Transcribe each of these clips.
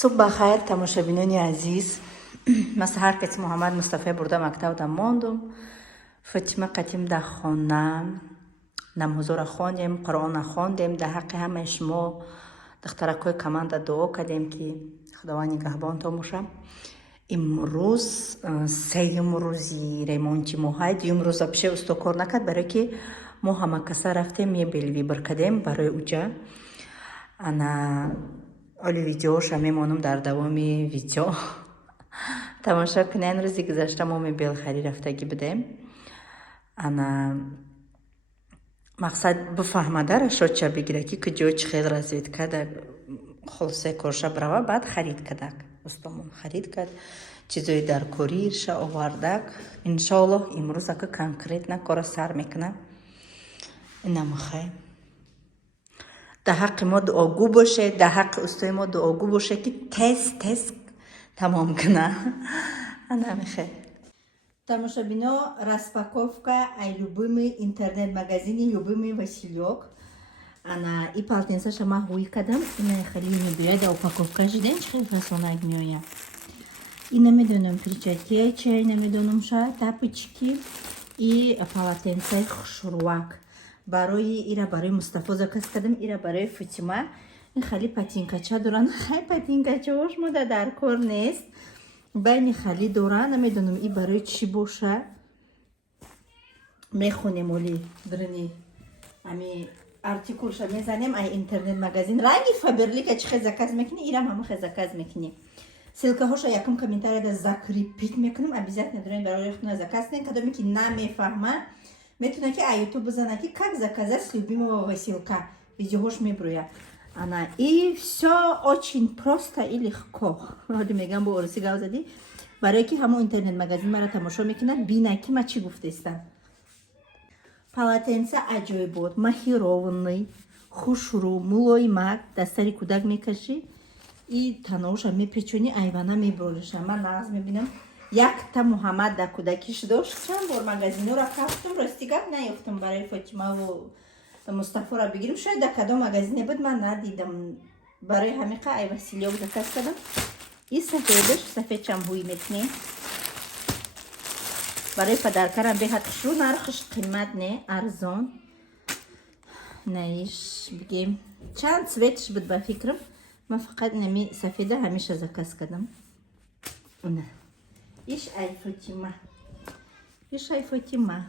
صبح بخیر تماشابینان عزیز. مثل هر کسی محمد مصطفی برده مکتب دا ماندم. فاطمه قدیم در خانه نماز را خواندیم، قرآن خواندیم. در حق همه شما دخترکای کمند دعا کردیم که خداوند نگهبان تا باشه. امروز سوم روزی ремонти моҳай. дуюм рӯза пише усто кор накард, барое ки мо ҳама каса рафтем мебели вибр кардем барои уҷа. ана оли видеоша мемонам дар давоми видео. тамошо кунен. рӯзи гузашта мо мебел хари рафтагӣ будем. ана мақсад бифаҳмада рашодша бигира ки куҷо чӣ хел разведка дар холосе корша брава баъд харид кардак. устомон харид кард, чизои дар курирша овардак. иншоаллоҳ имрӯз ака конкретна кора сар мекунам. инамахай дар ҳаққи мо дуогӯ боше, дар ҳаққи устои мо дуогӯ боше ки тез тамом куна. анамихай тамошабино, распаковка ай любимый интернет-магазини любимый Василек. Ана и полотенцаша ма ҳуй кардам. Ина хеле мебиёяд дар упаковка жидем чӣ хел фасонак меояд. И намедонам перчатки чай, намедонам ша тапочки и полотенцаи хушрувак. Барои ира барои Мустафо заказ кардам, ира барои Фатима. ин хали патинкача доран. хай патинкачаош мода дар кор нест. байни хали дора, намедонам и барои чӣ боша. мехонем оли брини ами артикулша мезанем ай интернет-магазин. ранги Фаберлика чӣ хел заказ мекунӣ, ирам ҳама хел заказ мекунӣ. ссилкаҳоша якум комментарияда закрепит мекунам. обязательно дорем барои худна заказ кунем. кадоме ки намефаҳма метавона ки ай ютуб бизана ки как заказать с любимого Василка. видеоҳош меброяд. Ана и все очень просто и легко. Оди мегам бо оруси гав зади. барое ки ҳамо интернет-магазин мара тамошо мекунад бина ки ма чӣ гуфтаистам. полотенца аҷоибот, махированный, хушрӯ, мулоимак, дастари кӯдак мекашӣ и таноша мепечони, айвана меброриша. ман нағз мебинам якта Муҳаммад дар кӯдакиш дошт. чанд бор магазинро рафтам, рости гап наёфтам барои Фотимаву Мустафора бигирим. шояд дар кадом магазине буд, ман надидам. барои ҳамиқа ай Василёк заказ кардам. и сафедаш, сафедшам ҳуй метнем. барои падаркарам беҳад хушрӯ, нархш қимат не, арзон. наиш бигем чанд цветш буд ба фикрам. ман фақат нами сафеда ҳамеша заказ кардам. на иш ай Фотима, иш ай Фотима.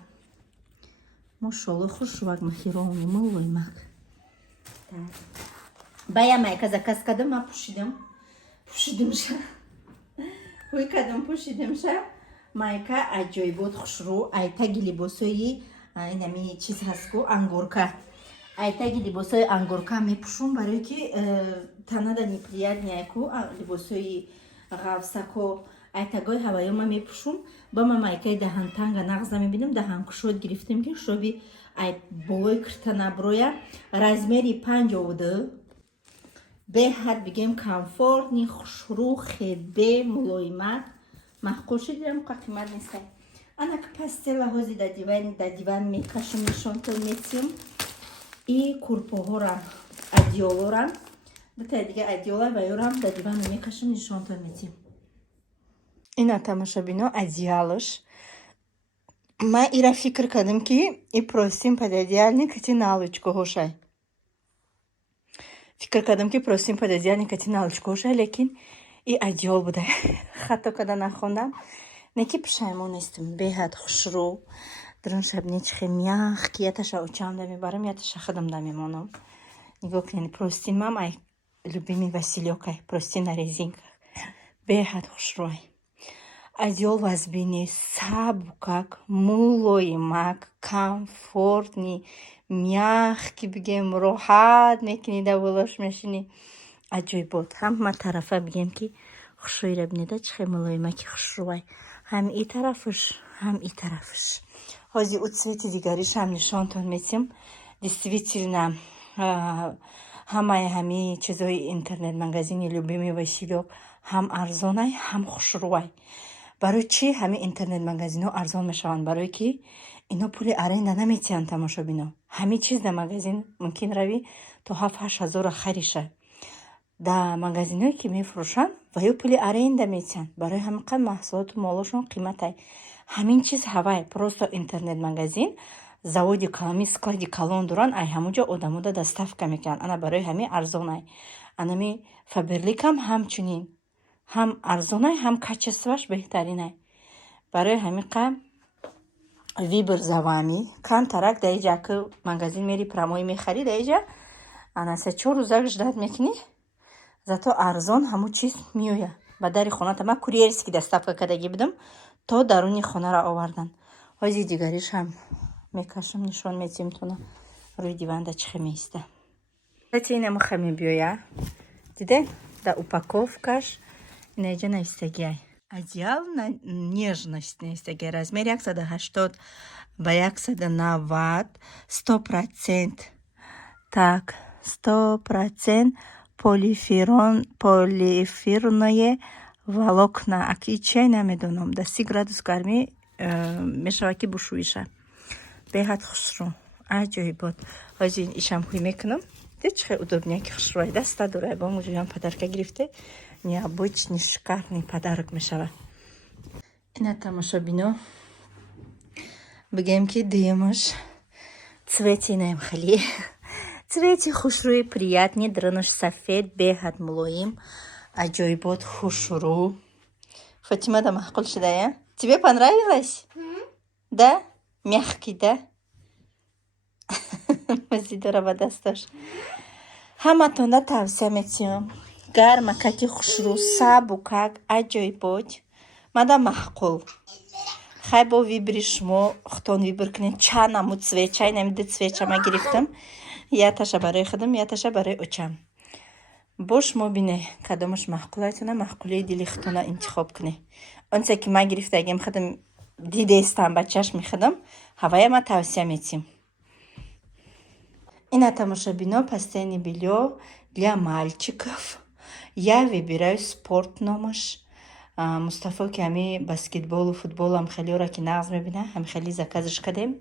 мошалло хушрувак махирони мулоимак. бая майка заказ кардам. ман пӯшидамша ҳуй кардам, пӯшидамша. майка аҷоибот хушрӯ. айтаги либосои инами чиз ҳастку ангурка. айтаги либосои ангурка мепӯшум барое ки танада неприятняку либосои ғафсако айтагои ҳаваёма мепӯшум. ба ма майкаи даҳантанга нағз намебинам. даҳанкушод гирифтем ки шоби ай болои кирта наброя. размери 52. беҳад бигем комфортни хушрӯ хебе мулоимат. маҳқул шудам қа қимат нестай. анак пастелаҳози дар диван мекашам, нишонтон метиҳам. и курпоҳорам, адиёлорам, дутаи дига адиёла ваёрам дар диван мекашам, нишонтон метиҳам. ина тамошабино одеялош. ман ира фикр кардам ки и простим пододеяльник ти налочкаҳошай. фикр кардам ки простим пододеяльник ти налочкаҳошай, лекин и одеял буда. хато карда нахондам. не ки пушаймон нестам. беҳад хушрӯ. дрон шабне чӣ хел мягкий. яташа очам да мебарам, яташа хадам да мемонам. нигоҳ кунед. простин мам ай любимый Василёкай. простин на резинках. беҳад хушрӯай. одеял вазбини сабукак, мулоимак, комфортни, мягкий бигем роҳат мекунӣ да вулош мешинӣ. аҷоибот. ҳама тарафа бигем ки хушрӯира бинеда чӣ хел мулоимаки хушрӯай. ҳам и тарафаш, ҳам и тарафаш. ҳози у цвети дигаришам нишонтон метиҳам. действительно ҳамаи ҳами чизои интернет-магазини любимый Василёк ҳам арзонай, ҳам хушрӯай. барои чӣ ҳами интернет-магазинҳо арзон мешаванд? барое ки ино пули аренда наметиҳанд. тамошобино ҳами чиз дар магазин мумкин равӣ то 7-8 ҳазора хариша. да магазинҳое ки мефурӯшанд ва ё пули аренда метиҳанд. Барои ҳамин қадр маҳсулоту молошон қиматай. Ҳамин чиз ҳавай просто интернет-магазин, заводи каломи склади калон доранд, ай ҳамуҷо одамода доставка мекунанд. Ана барои ҳамин арзонай. Анами Фаберликам ҳамчунин. ҳам арзонай, ҳам качестваш беҳтаринай. Барои ҳамин қадр вибр за вами кантарак даиҷа ки магазин мери прамои мехари даиҷа ана 3-4 рӯзак ждат мекунӣ. Зато арзон ҳаму чиз меоя. Ба дари хоната ма курьерски доставка кардагӣ будам, то даруни хонара овардан. Ҳози дигариш ҳам мекашам, нишон метиҳам тона рӯи диванда чихе меиста. Эти ина муха мебиёя. Диде? Да упаковкаш инаиҷа наистагиай. Одеял на нежность наистагиай. Размер 180 ба 190, 100%. Так, 100% полифирное волокна. Аки чай намедонам. Да 30 градус гармӣ мешава ки бушӯиша. Беҳад хушрӯ. Аҷоибот. Ҳозир ишам ҳуй мекунам. Де чихе удобнее ки хушрӯай даста дорай. Ба муҷоям подарка гирифте. Необычный, шикарный подарок мешава. Ина тамошобино. Бигем ки дуюмаш цвети намхали. Цвети хушрӯи приятный, дрыныш сафед, беҳад мулоим. Аҷоибот хушрӯ. Фатима да маҳқул шудая? Тебе понравилось? Да? Мягкий, да? Мази дора ба дасташ. Ҳаматонда тавсия метиҳам. Гарма каки хушрӯ, сабу как, аҷоибот. Мада маҳқул. Хай бо вибри шумо хутон вибр кунед. Ча намуд цвет, чай намуд цвет чама гирифтам. Яташа барои худам, яташа барои очам. Бо шумо бине кадомаш маҳқулатона, маҳқулии дили хутона интихоб кунед. Онче ки ма гирифтагим худам дидестам ба чашми худам, ҳавая ма тавсия метиҳам. Ина тамошобино пастени белье для мальчиков. Я выбираю спорт номаш. Мустафо ки ҳами баскетболу футболам хелиора ки нағз мебина, ҳами хели заказаш кадем.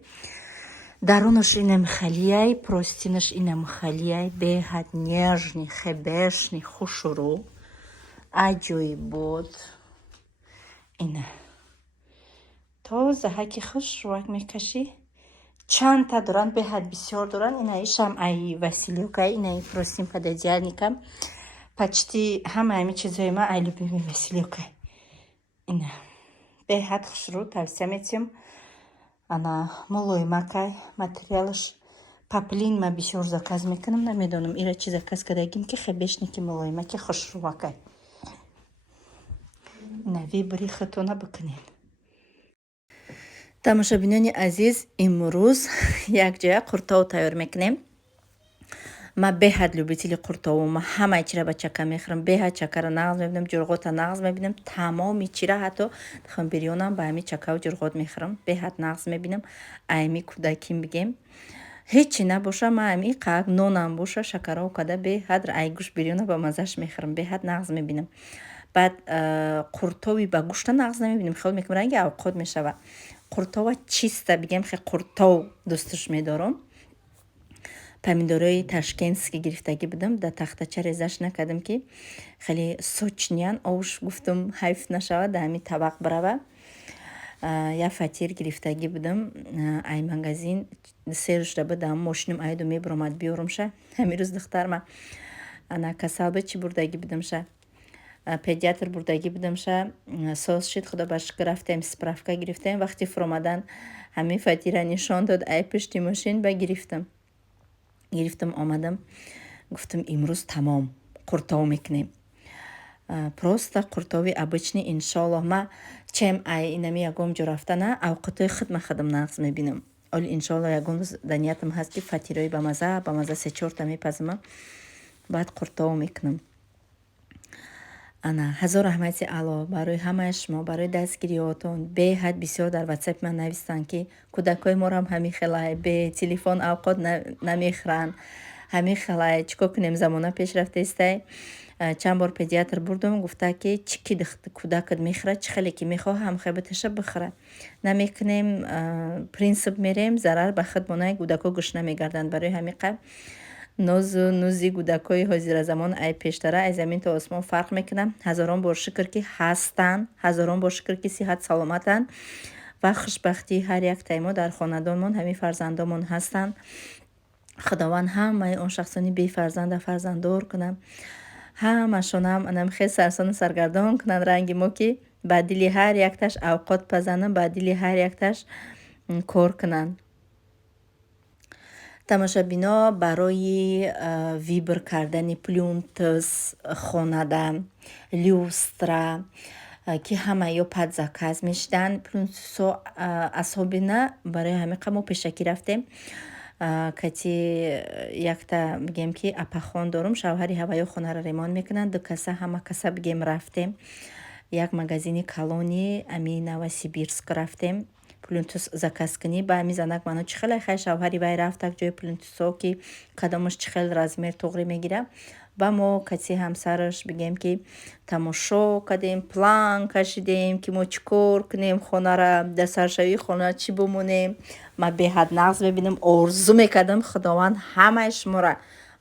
Дарунаш инам халияй, простинаш инам халияй, беҳад нежный, хебешный, хушрӯ. Аҷоибот. Ина. Тоза ҳаки хушрӯак мекашӣ. Чанд та доранд, беҳад бисёр доранд. Ина ишам ай Василёкай, ина простим пододеяльникам. Почти ҳама ҳами чизҳои ма ай любимый Василёкай. Ина. Беҳад хушрӯ, тавсия метиҳам. Ана мулоимакай, материалаш паплин ма бисёр заказ мекунам, намедонам ира чи заказ кардагим ки хебешни ки мулоимаки хушрӯакай. Ина вибри хутона бикунед. Тамошобинони азиз, имрӯз якҷоя қуртов тайёр мекунем. Ма беҳад любители қуртову, ма ҳамаи чира ба чака мехӯрам. Беҳад чакара нағз мебинам, ҷурғота нағз мебинам. Тамоми чира ҳатто ханбирёнам ба ҳами чакаву ҷурғот мехӯрам. Беҳад нағз мебинам. Айми кӯдаким бигем. Ҳечи набоша, ма ҳами қак нонам боша, шакаров када беҳадр ай гӯшт бирёна ба мазаш мехӯрам. Беҳад нағз мебинам. Баъд қуртови ба гӯшта нағз намебинам. Хел мекунам ранги авқот мешава. Қуртова чиста бигем хе қуртов дӯстуш медорам. Помидораи ташкентски гирифтагӣ будам, да тахтача резаш накардам ки хеле сочнян, овуш гуфтам ҳайф нашава, да ҳами табақ барава. Я фатир гирифтагӣ будам, ай магазин 3 рӯз шуда будам, мошинам айду мебуромад биёрумша. Ҳамин рӯз духтарма ана касалба чи бурдагӣ будамша. Педиатр бурдагӣ будамша. Сос шид, худо ба шукр рафтем, справка гирифтем. Вақти фуромадан ҳамин фатира нишон дод, ай пишти мошин ба гирифтам. Гирифтам омадам, гуфтам имрӯз тамом қуртов мекунем. Просто қуртови обычный, иншоаллоҳ. Ма чем ай инами ягон ҷо рафтана авқотои худма худам нағз мебинам. Оли иншоаллоҳ ягон рӯз дар ниятам ҳаст ки фатирои ба маза 3-4 та мепазамам. Баъд қуртов мекунам. ана ҳазор раҳмати аъло барои ҳамаи шумо, барои дастгириётон. Беҳад бисёр дар ватсапи ман навистанд ки кӯдакои морам ҳамин хелай бе телефон авқот намехӯранд. Ҳамин хелай чӣ кор кунем, замона пеш рафтаистай. Чанд бор педиатр бурдам, гуфта ки чӣ ки кӯдакат мехӯрад, чӣ хеле ки мехоҳа ҳамхеботаша бихӯра. Намекунем, принцип мерем, зарар ба худ монай, кӯдако гӯш намегарданд. Барои ҳамин қадр нозу нузи кӯдакҳои ҳозиразамон ай пештара ай замин то осмон фарқ мекунад. Ҳазорон бор шукр ки ҳастанд, ҳазорон бор шукр ки сиҳат саломатанд ва хушбахтии ҳар яктаи мо дар хонадонмон ҳамин фарзандонмон ҳастанд. худованд ҳамаи он шахсони бефарзанда фарзанддор кунад, ҳамашонам хел сарсону саргардон кунад ранги мо ки ба дили ҳар якташ авқот пазананд, ба дили ҳар якташ кор кунанд. тамошобино барои вибр кардани плюнтус хонада, люстра ки ҳама ё пад заказ мешиданд. плюнтусо асобина барои ҳамиқа мо пешакӣ рафтем. кати якта бигем ки апахон дорум, шавҳари ҳаваё хонаро ремонт мекунанд. ду каса ҳама каса бигем рафтем. як магазини калони ами Новосибирск рафтем. плюнтус заказкунӣ ба ами занак мано чӣ хеле хай шавҳари вай рафтак ҷои плюнтусо ки кадомаш чӣ хел размер туғри мегира. ба мо кати ҳамсараш бигем ки тамошо кардем, план кашидем ки мо чӣ кор кунем, хонара дар саршавии хона чӣ бимонем. ман беҳад нағз мебинам, орзу мекардам худованд ҳамаи шуморо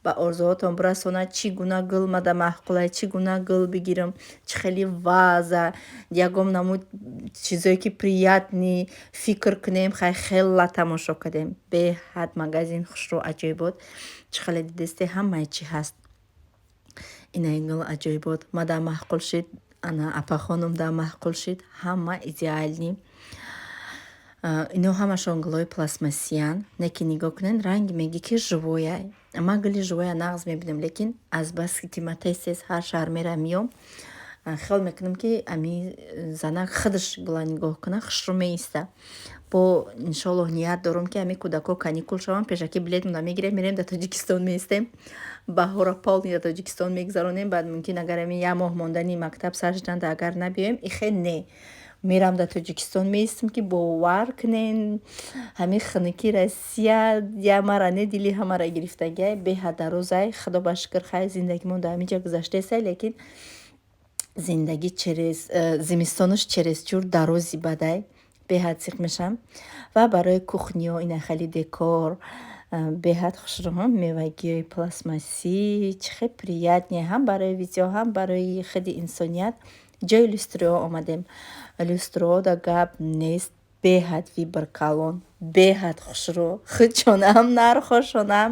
ба орзуҳотон бирасонад. чӣ гуна гул мада маҳқулай, чӣ гуна гул бигирам, чӣ хели ваза, ягон намуд чизое ки приятни фикр кунем, хела тамошо кардем. беҳад магазин хушрӯ аҷоибот. чӣ хеле дидисте ҳамаи чӣ ҳаст. инаи гул аҷоибот. ма дар маҳқул шид, ана апахонум дар маҳқул шид, ҳама идеални. ино ҳамашон гулҳои пластмассиян. не ки нигоҳ кунен ранги меги ки живоя. ман гули живоя нағз мебинам, лекин азбаски ки ма тез ҳар шаҳр мерам миём, хел мекунам ки ами занак худаш гула нигоҳ куна хушрӯ меиста. бо иншоаллоҳ ният дорум ки ами кӯдако каникул шаванд, пешакӣ билетмона мегирем, мерем дар Тоҷикистон меистем, баҳора полни дар Тоҷикистон мегзаронем. баъд мумкин агар ами як моҳ мондани мактаб сар шиданда агар набиёем, ихе не мерам дар Тоҷикистон меистам ки бовар кунен ҳамин хунуки Россия ямара не дили ҳамара гирифтагиай беҳад дарозай. худо ба шукр хай зиндагимон дар ҳаминҷа гузаштесай, лекин зиндагӣ зимистоныш чересчур дарози бадай. беҳад сиқ мешам. ва барои кухниё ина хели декор беҳад хушрӯҳ, мевагиёи пластмассӣ чӣ хел приятне, ҳам барои видео, ҳам барои худи инсоният. ҷои люстроҳо омадем. люстроҳо да гап нест, беҳад вибркалон, беҳад хушрӯ, худшонам нархошонам.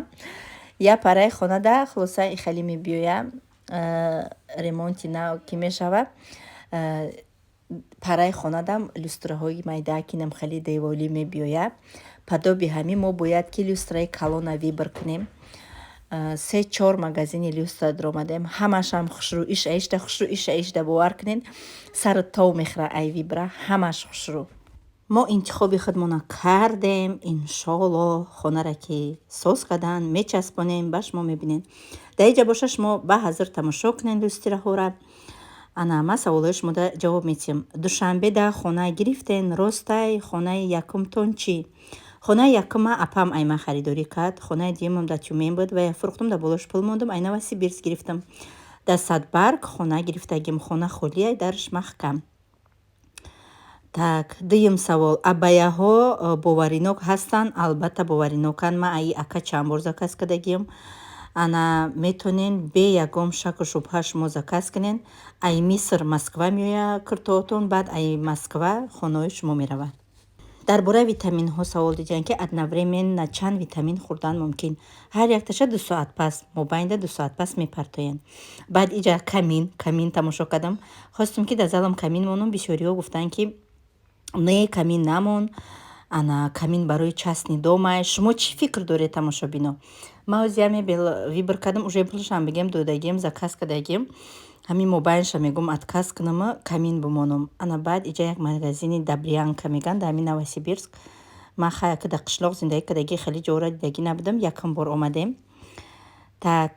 я параи хонада хулоса ин хеле мебиёя ремонти нав ки мешава. параи хонадам люстраҳои майдакинам хеле деволӣ мебиёя. падоби ҳамин мо бояд ки люстраи калона вибр кунем. 3-4 магазини люстра даромадем, ҳамашам хушрӯ, иша хушрӯ, иша бовар кунед сару тов мехӯра ай вибра, ҳамаш хушрӯ. мо интихоби худмона кардем. иншоаллоҳ хонара ки соз кардан мечаспонем ба шумо мебинем. дар инҷа боша шумо ба ҳазир тамошо кунед люстраҳора. ана ман саволҳои шумода ҷавоб медиҳам. душанбе да хона гирифтен, ростай хонаи якумтон чӣ? хонаи якума апам айма харидорӣ кард, хонаи дуюмам дар Тюмень буд ва я фурӯхтам, дар Болош пул мондам, ай Новосибирск гирифтам. дар Садбарг хона гирифтагим, хона холия, дарш махкам. так, дуюм савол, абаяҳо боваринок ҳастанд? албатта бовариноканд. ман аи ака чанд бор заказ кардагиам. ана метонен бе ягон шаку шубҳа шумо заказ кунен. ай Миср, Москва меоя куртоотон, баъд ай Москва хонаҳои шумо меравад. дар бораи витаминҳо савол дидиан ки одновременно чанд витамин хӯрдан мумкин? ҳар якташа 2 соат пас, мобайнда 2 соат пас мепартоянд. баъд иҷа камин тамошо кардам. хостем ки дар залам камин монам, бисёриҳо гуфтанд ки не камин намон, ана камин барои часни домай. шумо чӣ фикр доред тамошобино? ман озяме вибр кардам, уже пулшам бигем додагием, заказ кардагием. ҳамин мобайнша мегум отказ кунам, камин бимонам. ана баъд иҷа як магазини Добрянка меган дар ҳамин Новосибирск. ман хаяка дар қишлоқ зиндагӣ кардагӣ, хеле ҷора дидагӣ набудам, якам бор омадем. так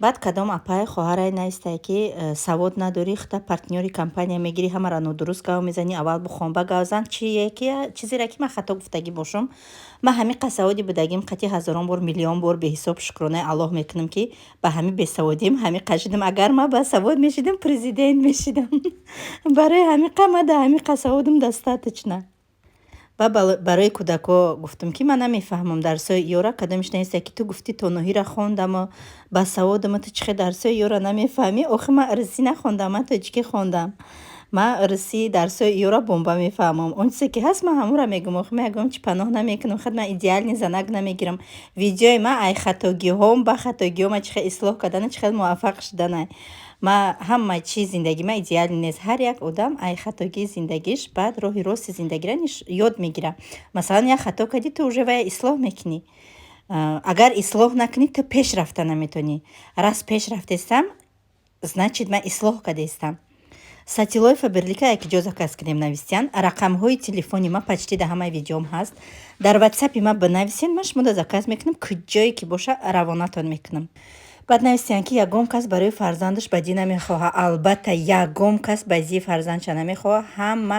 баъд кадом апай хоҳарай наистае ки савод надорӣ, худа партнёри компания мегирӣ, ҳамара нодуруст гав мезанӣ, аввал бухонба гавзан чизере ки ман хато гуфтагӣ бошам. ман ҳамин қасаводи будагим қати ҳазорон бор, миллион бор беҳисоб шукронаи Аллоҳ мекунам ки ба ҳамин бесаводим ҳамин қашидам. агар ман ба савод мешидам, президент мешидам. барои ҳамин ма да ҳамин қасаводим достаточно. ва барои кӯдако гуфтам ки ман намефаҳмам дарсҳои иёра кадомиш нест ки ту гуфтӣ тоноҳиро хондаму басаводаму ту чихе дарсҳои иёра намефаҳмӣ. Охир ман ирсӣ нахондам, ман тоҷикӣ хондам. Ман ирсӣ дарсҳои иёра бомба мефаҳмам. Он чизе ки ҳаст ман ҳамонро мегӯм. Охир ман ягон чӣ паноҳ намекунам. Хат ман идеални занак намегирам. Видеои ман ай хатогиҳом ба хатогиҳома чихе ислоҳ кардана, чихе муваффақ шудана. Ма ҳама чи зиндагӣ ма идеалӣ нест. Ҳар як одам ай хатогии зиндагиш баъд роҳи рости зиндагиро ёд мегира. Масалан як хато кардӣ ту уже вая ислоҳ мекунӣ. Агар ислоҳ накунӣ ту пеш рафта наметонӣ. Раз пеш рафтестам значит ман ислоҳ кардестам. Сатилой Фаберлика як ҷо заказ кардем нависян. Рақамҳои телефони ма почти да ҳамаи видеом ҳаст. Дар WhatsApp ма бинависен, ман шумода заказ мекунам, куҷое ки боша равонатон мекунам. Баъд нависян ки ягон кас барои фарзандаш бадӣ намехоҳа. Албатта ягон кас бадии фарзандша намехоҳа. Ҳама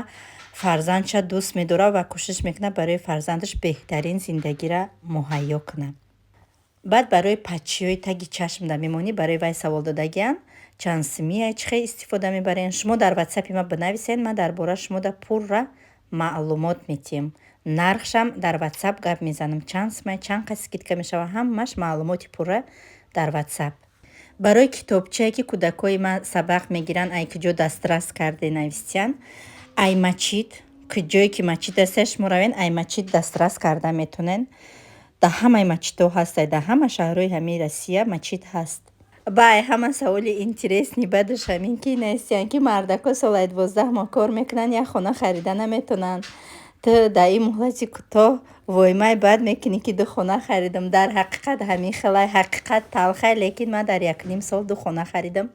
фарзандша дӯст медора ва кӯшиш мекуна барои фарзандаш беҳтарин зиндагиро муҳайё куна. баъд барои пачиҳои таги чашмда мемонӣ, барои вай савол додагиян чанд симия чихе истифода мебарен. Шумо дар WhatsApp ма бинависен, ман дар бора шумода пурра маълумот метиҳем. Нархшам дар WhatsApp гап мезанам. Чанд симия, чанд қад скидка мешава, ҳамаш маълумоти пурра дар WhatsApp. барои китобчае ки кӯдакои ман сабақ мегиранд, ай куҷо дастрас карде нависян. Ай мачид, куҷое ки мачид ҳасташ шумо равен ай мачид дастрас карда метонен. Да ҳамаи мачидҳо ҳастад, да ҳама шаҳрҳои ҳамаи Россия мачид ҳаст. баъй ҳама саволи интересни бадаш ҳамин ки нестиян ки мардако солаи 12 моҳ кор мекунанд, як хона харида наметонанд. ту дар ин муҳлати кӯтоҳ воймай бад мекунӣ ки ду хона харидам. Дар ҳақиқат ҳамин хелай ҳақиқат талхай, лекин ман дар 1.5 сол ду хона харидам.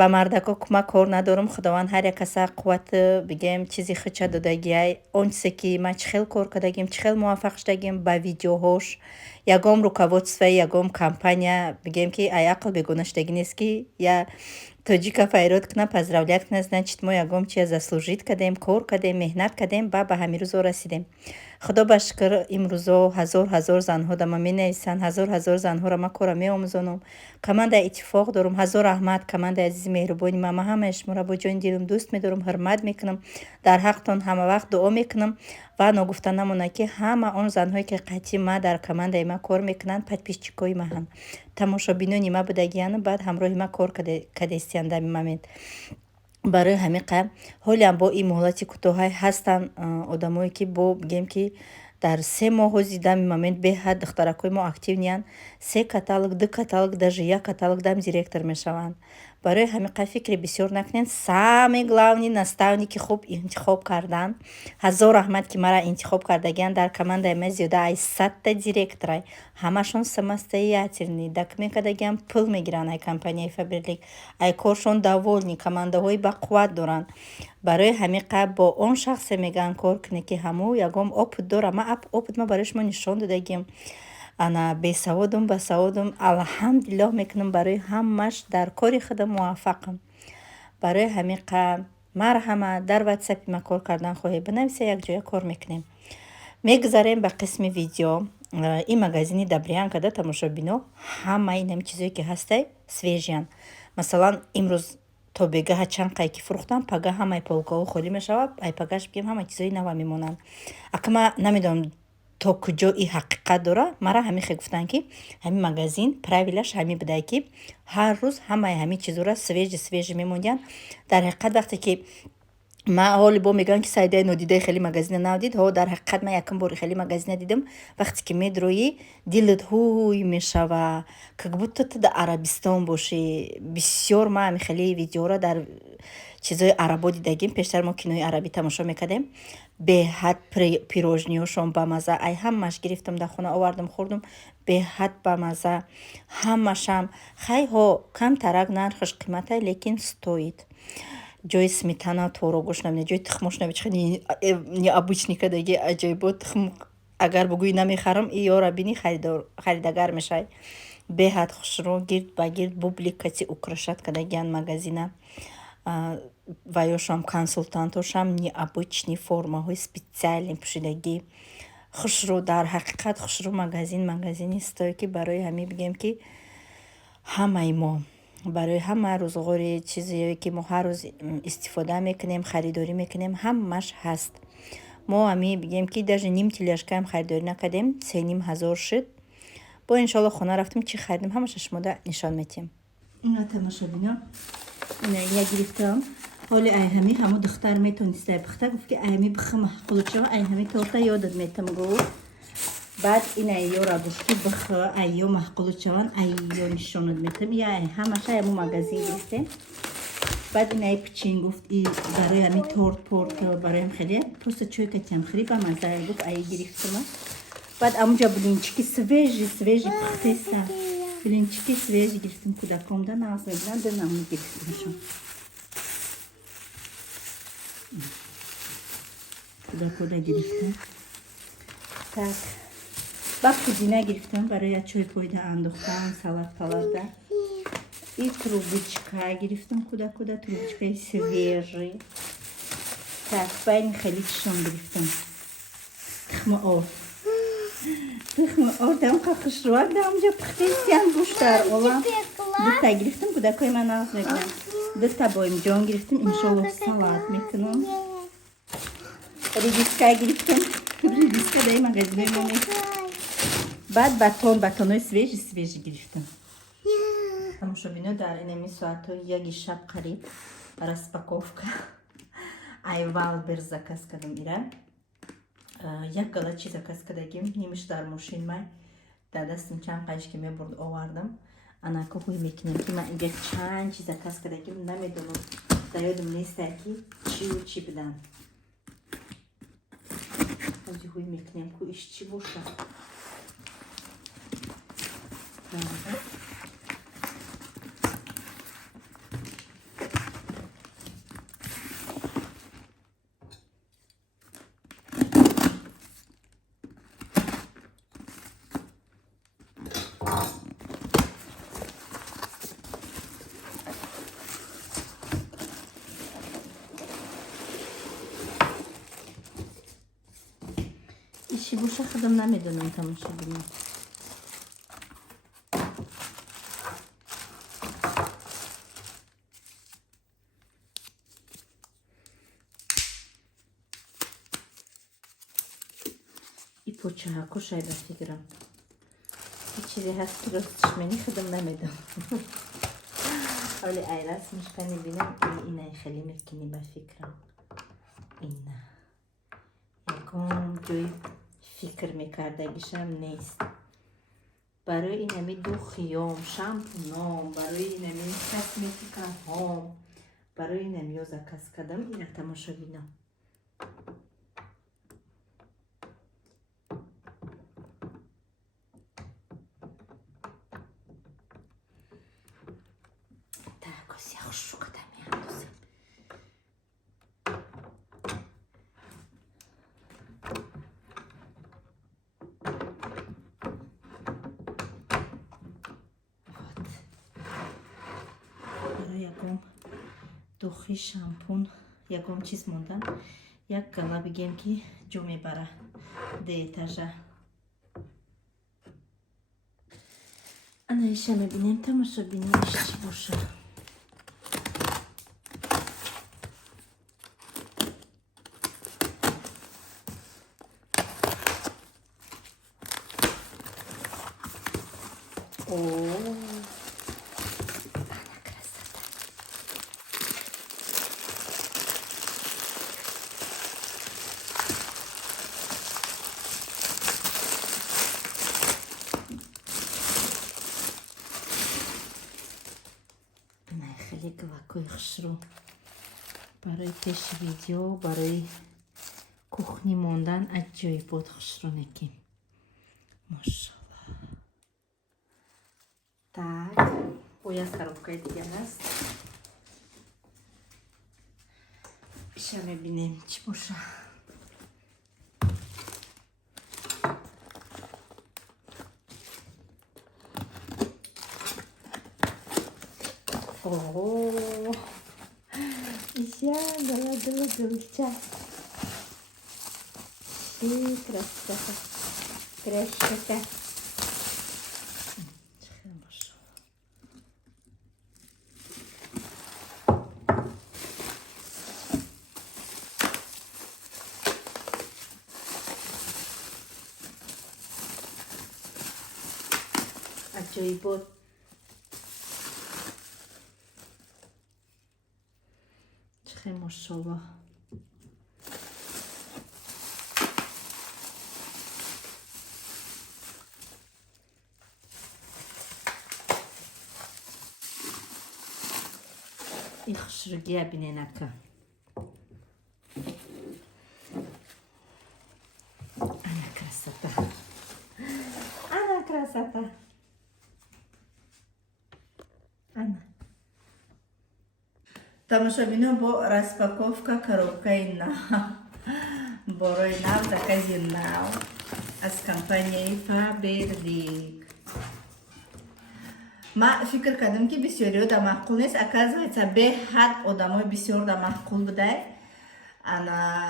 ба мардако кӯмак кор надорам. Худованд ҳар як каса қувват бигем чизи хуча додагиай. Он чизе ки ман чихел кор кардагим, чихел муваффақ шудагим ба видеоҳош. Ягом руководствои ягом компания бигем ки ай ақл бегона шудагӣ нест ки я тоҷика файрод куна поздравлят куна, значит мо ягом чия заслужит кардем, кор кардем, меҳнат кардем, ба ҳамин рӯзо расидем. худо ба шукр имрӯзо ҳазор занҳо да ман менависанд, ҳазор занҳоро ман кора меомӯзонам. Командаи иттифоқ дорам. ҳазор раҳмат командаи азизи меҳрубони ман. Ман ҳамаи шуморо бо ҷони дилам дӯст медорам, ҳурмат мекунам. Дар ҳақтон ҳама вақт дуо мекунам ва ногуфта намонад ки ҳама он занҳое ки қатъи ма дар командаи ма кор мекунанд подписчикои маҳанд. тамошобинони ма будагияну баъд ҳамроҳи ма кор кардестиянд дар ин момент. барои ҳамиқа ҳолиам бо ин муҳлати кӯтоҳай ҳастанд одамое ки бо бигем ки дар 3 моҳ зидам ин момент беҳад духтаракои мо активниянд. 3 каталог, 2 каталог, даже 1 каталог дам директор мешаванд. барои ҳамиқа фикри бисёр накунед. самый главный наставники хуб интихоб кардан. ҳазор раҳмат ки мара интихоб кардагиянд. дар командаи ма зиёда ай 100 директорай, ҳамашон самостоятельный, дак мекардагиянд, пул мегиранд ай компанияи Фаберлик. ай коршон довольни, командаҳои бақувват доранд. барои ҳамиқа бо он шахсе мегӯянд кор кунед ки ҳамо ягон опыт дора. ма опыт ма барои шумо нишон додагием. ана бесаводам ба саводам алҳамдулиллоҳ мекунам. барои ҳамаш дар кори худам муваффақам. барои ҳамиқа марҳама дар WhatsApp ма кор кардан хоҳед бинависа, якҷоя кор мекунем. мегузарем ба қисми видео. ин магазини Добрянка да тамошобино ҳамаи нами чизое ки ҳастай свежиян. масалан имрӯз то бегаҳа чанд қайки фурӯхтам, пага ҳамаи полкаҳо холӣ мешавад. ай пагаш бигем ҳама чизои нава мемонанд. ака ма намедонам то куҷо и ҳақиқат дора. мара ҳамихе гуфтанд ки ҳамин магазин правилаш ҳамин будае ки ҳар рӯз ҳамаи ҳамин чизора свежи мемондиянд. дар ҳақиқат вақте ки ма ҳоли бо мегӯям ки саидаи нодидаи хеле магазина навдид. дар ҳақиқат ман якум бори хеле магазина дидам. вақте ки медроӣ дилат ҳуй мешава, как будто ту дар Арабистон бошӣ. бисёр ма ҳами хеле видеоро дар чизои арабо дидагим. пештар мо кинои арабӣ тамошо мекардем. беҳад пирожниҳошон бамаза. ай ҳамаш гирифтам дар хона овардам хӯрдам. беҳад бамаза. ҳамашам хайҳо камтарак нархаш қиматай, лекин стоит. ҷои сметана творогош намедонӣ, ҷои тухмош намедонӣ. чихе необычный кадаги аҷоибот. тухм агар бугӯӣ намехарам, иёра бини харидагар мешавад. беҳад хушрӯ, гирд ба гирд публикати украшат кадагиянд магазина. ва ёшам консултантошам необычный формаҳои специальни пӯшидагӣ. хушрӯ, дар ҳақиқат хушрӯ магазини стойки. барои ҳамин бигем ки ҳамаи мо барои ҳама рӯзғори чизие ки мо ҳар рӯз истифода мекунем, харидорӣ мекунем, ҳамаш ҳаст. мо ами бигем ки даже ним тележкаам харидорӣ накардем 3500 шуд. бо иншалло хона рафтем чӣ харидем ҳамаша шумода нишон метиҳем. ина тамошо бино ина я гирифтам ҳоли ай ҳами ҳамо духтар метонистай бихта гуфт ки ай ҳами бихи маҳқулучава ай ҳами торта ёдат метам гуфт баъд ина ёра гуфт ки бихи ай ё маҳқулучаван ай ё нишонат метам я ай ҳамаша ямо магазин гирифтем баъд ина пичин гуфт и барои ҳами торт порт бароям хеле просто чойкатиам хриба маза гуфт ай гирифтама баъд амуҷа блинчики свежи пихтеса блинчики свежи гирифтем кӯдакомда нағз мебинанд динаму гирифтемшон кӯдакода гирифтем так ба пудина гирифтем барои чойпойда андохтан салат палатда и трубочка гирифтем кӯдакода трубочкаи свежи так байни хеле чишон гирифтем тухми об дамқа хушрӯяк дамҷа пихтесиям гӯштар олам дута гирифтем кӯдакои ман нағз мебинам дута боимҷон гирифтем иншолло салат мекунам редиска гирифтем редиска даи магазинои мо нест баъд батонои свежи гирифтем тамошобино дар инами соатҳои 1 шаб қариб распаковка айвалбер заказ кардам ира як гала чи заказ кардагим нимаш дар мошин май дар дастам чанд қайшки мебурд овардам анака ҳуй мекунем ки ман ига чанд чи заказ кардагим намедонам дар ёдам нестае ки чию чи будам ҳози ҳуй мекунем ку иш чи бошад иши боша худам намедонам тамошо бинем и почаҳаку шай ба фикрам ин чизе ҳаст ки ростишмени худам намедонам ҳоли ай расмашка мебинам инай хеле мекини ба фикрам ина ягон ҷои фикр мекардагишам нест барои инами духиём шампуном барои инами косметикаҳом барои инами ё заказ кардам ира тамошо бинам так оси хушукада меандозам ягон духи шампун ягон чиз мондан як гала бигем ки ҷо мебара деэтажа ана иша мебинем тамошо бинем иш чи боша глакои хушрӯ барои пеши видео барои кухни мондан аҷоибот хушрӯнеки машалло так бо як коробкаи дигар ҳаст иша мебинем чӣ боша Ого, я голодала дульча. И красота, красота. Хорошо. جویبوت. چه ماشاءالله. این خشرگیه بینه نکن. Ana красота. Ana красота. Ana. Тамашабино бо распаковка коробкой на борой нав заказен нав از компанией Faberlic. ما فکر کردم که بسیاری آدم معقول نیست. оказывается به حد آدمای بسیار آدم معقول بوده. انا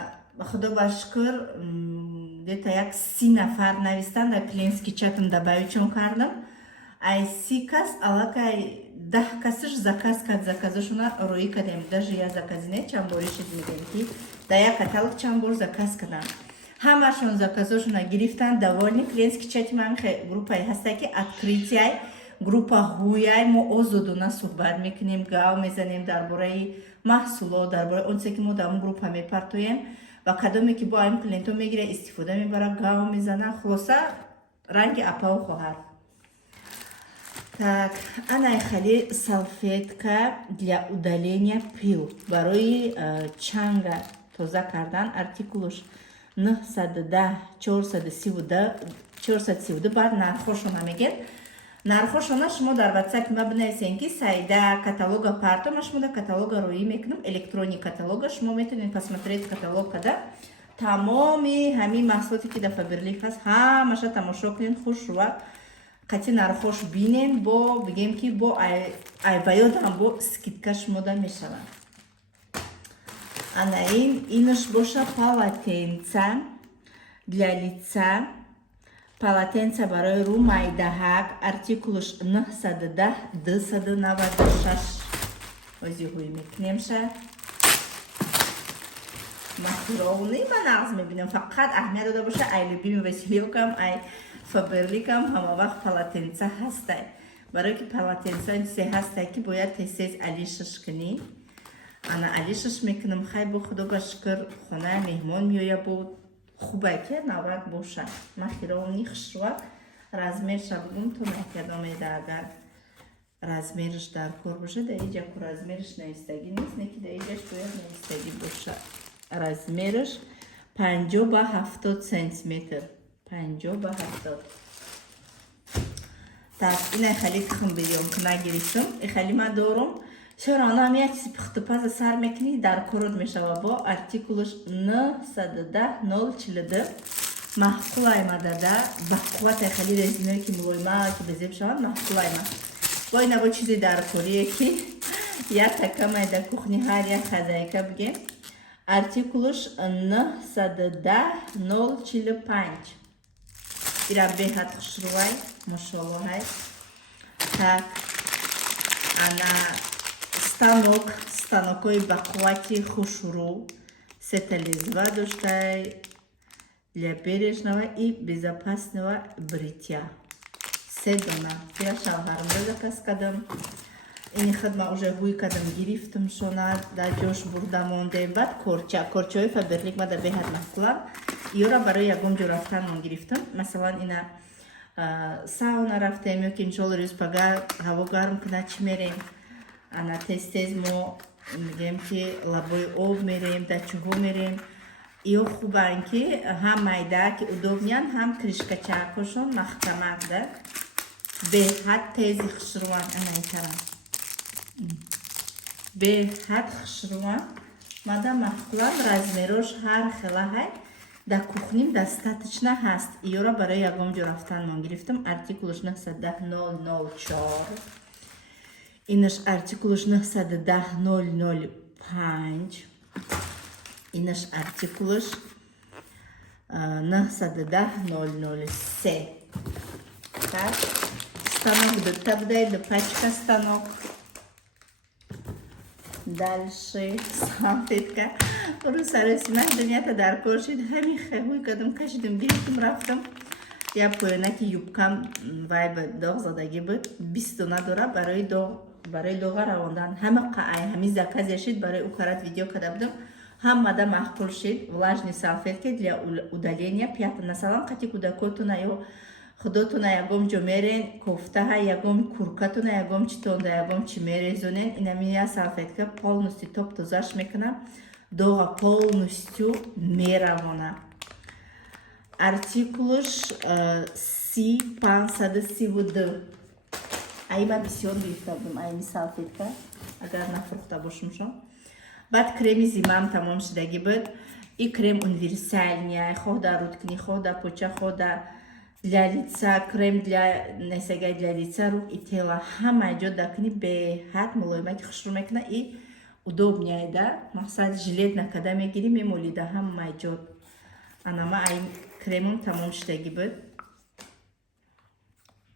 خدا باشکر دیتا یک 30 نفر نویستن در клиентский чатом добавичом кардам. ай 30 кас алакай 10 касыш заказ кад заказошуна рои кадем. Даже я заказне чамбори шид мидем ки да я каталог чамбор заказ кадам. Хамашон заказошуна гирифтан довольны. клиентский чат ман группай ҳаста ки открытие группа ҳуяй мо озодона суҳбат мекунем, гав мезанем дар бораи маҳсулот, дар бораи он чизе ки мо дар он группа мепартоем ва кадоме ки бо аим клиентҳо мегира истифода мебара, гав мезана, хулоса ранги апау хоҳад. Так, она хали салфетка для удаления пил барои чанга тоза кардан. артикулуш 910 432 баъд нархошона мегӯяд. нархошона шумо дар ватсап ма бинависен ки сайда каталога партома, шумо дар каталога роӣ мекунам, электронни каталога шумо метавонед посмотреть каталог када тамоми ҳамин маҳсулоте ки дар Faberlic ҳаст ҳамаша тамошо кунед, хушрӯа қати нархош бинен, бо бигем ки бо ба ёдам бо скидка шумода мешавад. ана инаш боша полотенца для лица. полотенца барои рӯ майдаҳак. артикулуш 910 296 озиҳои мекунемша. маҳровни ман нағз мебинам. фақат аҳамият дода боша ай любими василиёкам ай Faberlicам ҳама вақт полотенца ҳастай. барое ки полотенца се ҳастай ки бояд тез алишаш кунӣ. ана алишаш мекунам. хай бо худо ба шукр хона меҳмон меоя бо хубай ки навак боша. махировни хушрӯа размерша бугум то накадомеда. агар размерш дар кор боша дар иҷа ку размерш навистагӣ нест, не ки дар иҷаш бояд навистагӣ боша. размерш 50 ба 70 сантиметр. 50 ба 70. так ина хали тихм бирёнка нагирифтам. хали ма дорум. чаро ана ҳам як чизи пихтупаза сар мекунӣ дар корот мешава. бо артикулуш 910 042 маҳқулайма дада ба қуввате хали резиное ки мулоима ки безеб шаванд маҳқулайма. бо ина бо чизи даркорие ки як такамай дар кухни ҳар як хазайка бигем. артикулуш 910 045. ира беҳад хушрӯвай мошоаллоҳай. так ана станокҳои ба қуввати хушрӯ сета лезва доштай для бережного и безопасного бритья. 3 дона. я шавҳаримда заказ кардам. ини хидма уже ҳуй кардам, гирифтам шона дар ҷош бурда мондем. баъд корчаҳои Faberlic ма дар беҳад маҳқулам. иёра барои ягон ҷо рафтан мон гирифтам. масалан ина сауна рафтем ё ки иншоалло рӯз пага ҳаво гарм кунад чӣ мерем. ана тез мо мегӯем ки лабои об мерем, дар чӯҳо мерем. иё хубан ки ҳам майда ки удобнян, ҳам кришкачаҳакошон маҳкамак да беҳад тези хушрӯан. ана интарам беҳад хушрӯан. мада маҳқулам. размерош ҳар хела ҳай дар кухним достаточно ҳаст. иёра барои ягон ҷо рафтан мон гирифтам. артикулуш 910 004. инаш артикулуш 910 005. инаш артикулуш 910 003. так станок дӯта будай, дӯпачка станок. дальше салфетка. рӯ сароси ман дунята дар кор шид. ҳамин хӯй кардам, кашидам, гирифтам, рафтам. Я поёнаки юбкам вайб дог задаги буд 20 дона дора барои дога равондан ҳама қаъай ҳами заказе шид барои укарат видео када будам ҳамада маъқул шид влажни салфетки для удаления пята масалан қати кӯдакотуна ё худотуна ягом ҷо мерен кофтаҳа ягом куркатуна ягом чӣ тонда ягом чӣ мерезонен инамия салфетка полностью топ-тозаш мекуна дога полностью меравона артикулуш C532 айба бисёр гирифтабудам айни салфетка агар нафурухта бошумшо баъд креми зимам тамом шудаги буд и крем универсальния хоҳ да рудкини хоҳ да поча хоҳ да для лица крем для несагай для лица рук и тела ҳамаи ҷо дакни беҳад мулоимаки хушрӯ мекуна и удобняйда мақсад жилет накада мегири мемолида ҳамаи ҷо анама ай кремам тамом шудаги буд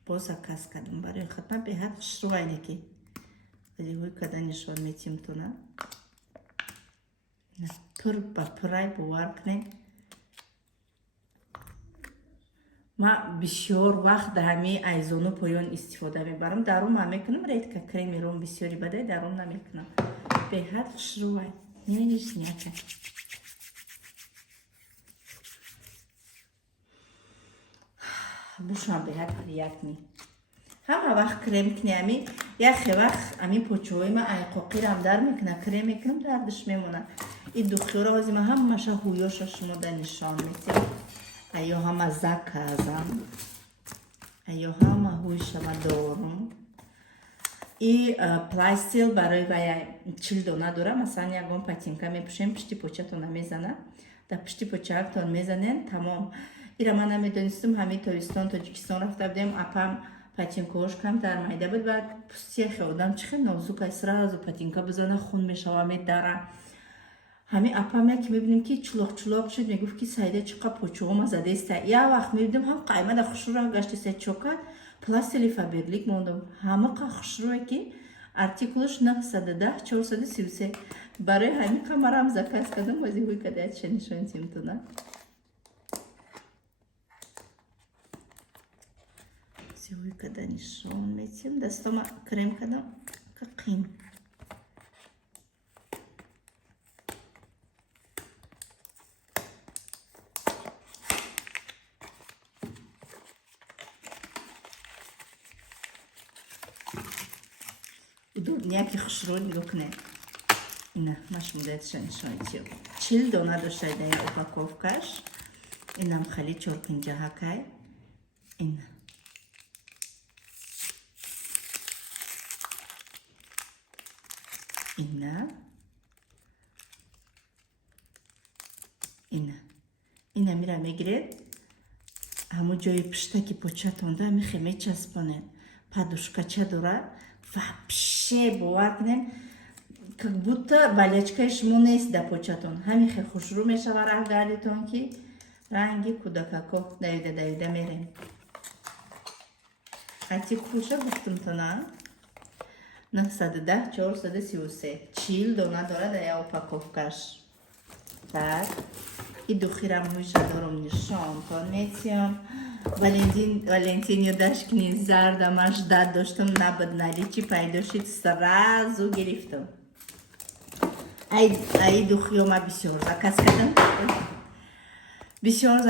боз заказ кардам барои хатман беҳад хушрӯ айнаки ҳӯй када нишон метим туна пур ба пурай бовар кунем ма бисёр вақт да ҳами айзону поён истифода мебарам дарун ма мекунам редка креми ром бисёри бадай дарун намекунам беҳад хушрӯай нежняка бушам беҳад приятни ҳама вақт крем кунами яхе вақт ами почаҳои ма айқоқирам дар мекуна крем мекунам дардиш мемона и духтёра ҳозима ҳамаша ҳуёша шумода нишон метем айё ҳама заказам айё ҳама ҳуйшама дорум и пластил барои вая 40 дона дора масалан ягон патинка мепӯшем пишти початона мезана дар пишти почаактон мезанен тамом ира ман намедонистам ҳамин тобистон тоҷикистон рафта будем апам патинкаҳош камтар майда буд баъд пустияхе одам чӣ хел нозукай сразу патинка бизана хун мешава медара ҳамин апам яке мебинем ки чулоқ шуд мегуфт ки сайда чиқа почаҳома задаиста я вақт мебидем ҳам қаймада хушрӯа гаштиса чокат пластили фаберлик мондам ҳамақа хушрӯе ки артикулуш 910 433 барои ҳамин камарам заказ кардам бози ҳуй кадаят шанишон тимтуна ҳуй када нишон метим дастома крем кадам қин удобняки хушрӯ нигоҳ ина машмудаятша нишон тиё 40 дона доштаида я упаковкаш инам хали 4-5 ина ина мира мегиред ҳамо ҷои пиштаки початонда михе мечаспонед падушкача дора вообще бовар кунем как будто болячкаи шумо нест дар початон ҳамихе хушрӯ мешава раҳгардитон ки ранги кӯдакако давида мерем артикулша гуфтумтона 910 433 40 дона дора дар я упаковкаш так и духирам ҳуйша дорум нишонтон метиём валентиню дашкини зардамаш дад доштам набуд наличи пайдо шид сразу гирифтам ай духиёма бисёр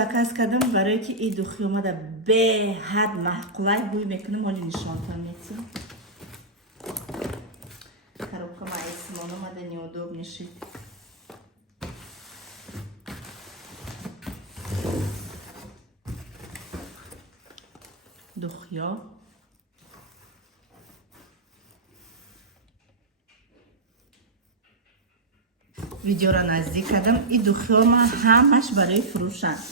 заказ кардам барое ки и духиёмада беҳад маҳқулай ҳуй мекунам ҳоли нишонтон метиём коробкама айсимон омада неудобни шид духё видеора наздик кардам и духёма ҳамаш барои фурӯшанд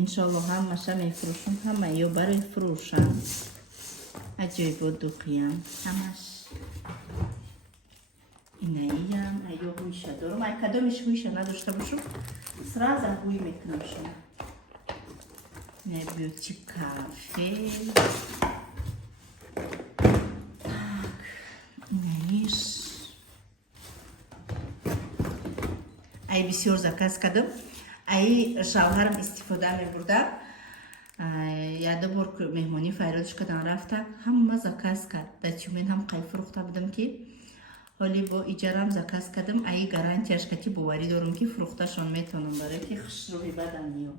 иншоалло ҳамаша мефурӯшам ҳама ё барои фурӯшанд аҷоибо духиям ҳамаш инаиям аё ҳуйша дорам ай кадомиш ҳуйша надошта бошум сразу ҳуй мекунам шумо небиёти кафе так инаиш ай бисёр заказ кардам ай шавҳарам истифода мебурда яда бор мehmonӣ файродш кадан рафта ҳама заказ кард дачумен ҳам қай фурӯхта будам ки ҳоли бо иҷарам заказ кардам аи гарантияш ка ки боварӣ дорам ки фурӯхташон метавонам барое ки хушрӯи бадам меёб.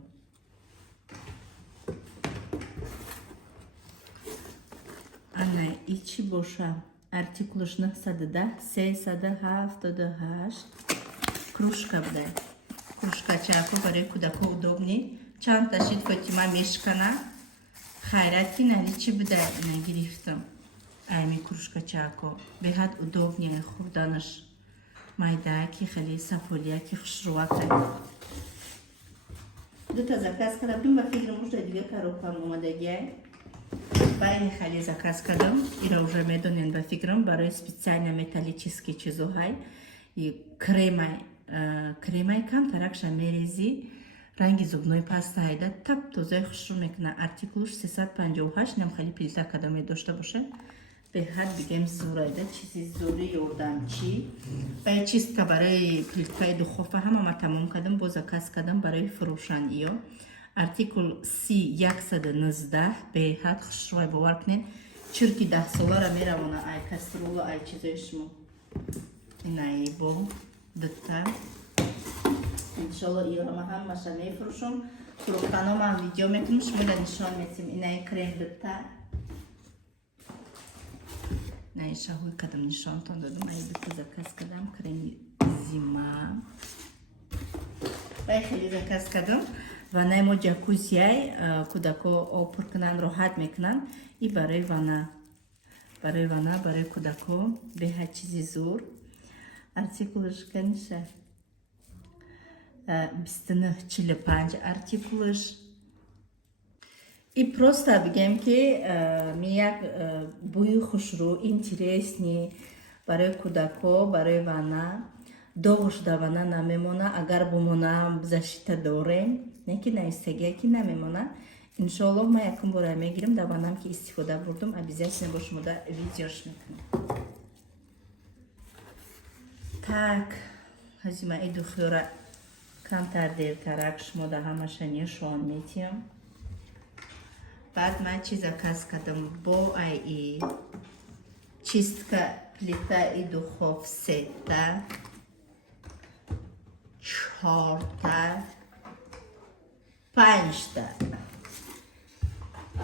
ана и чӣ боша артикулаш 910 378 кружка буде. Кружка чаку барои кӯдако удобни чанд ташид Фотима мешкана хайрати нали чӣ буда ина гирифтам айми кружка чаку беҳад удобни хӯрданаш майдааки хеле сафолияки хушрӯака дута заказ кардам ба фикрам уже дига коробкам омадагия байни хеле заказ кардам ира уже медонен ба фикрам барои специально металлический чизоҳай и кремай камтаракша мерези ранги зубной паста ҳайда таб тозаи хушрӯ мекуна артикулуш 358 нам хеле плита када медошта бошад беҳад бигем зур айда чизи зури ёрдамчӣ баи чистка барои плиткаи духофа ҳамама тамом кардам бо заказ кардам барои фурӯшан иё артикул C119 беҳад хушрӯай бовар кунед чирки 10 солара меравона ай каструла ай чизои шумо инаи бо дутта иншалло иёрама ҳамаша мефурӯшам фурӯхтаномам видео мекунам шумо да нишон метим инаи крем дутта наи шаҳуи кадам нишонтон додам аи дутта заказ кардам креми зима баи хеле заказ кардам ванаи мо ҷакузияй кӯдако об пур кунанд роҳат мекунанд и барои вана барои кӯдако беҳад чизи зур артикулаш каниша 2945 артикулаш и просто бигем ки як бӯи хушрӯ интересни барои кӯдако барои вана доғш да вана намемона агар бумона защита дорем не ки наистагия ки намемона иншоаллоҳ ман якум бора мегирам да ванам ки истифода бурдам обязательно бо шумо да видеош мекунам так ҳазима и духёра камтар дертарак шумо да ҳамаша нишон метиҳам баъд ман чи заказ кардам бо аи чистка плитаи духоф 3-та 4-та 5-та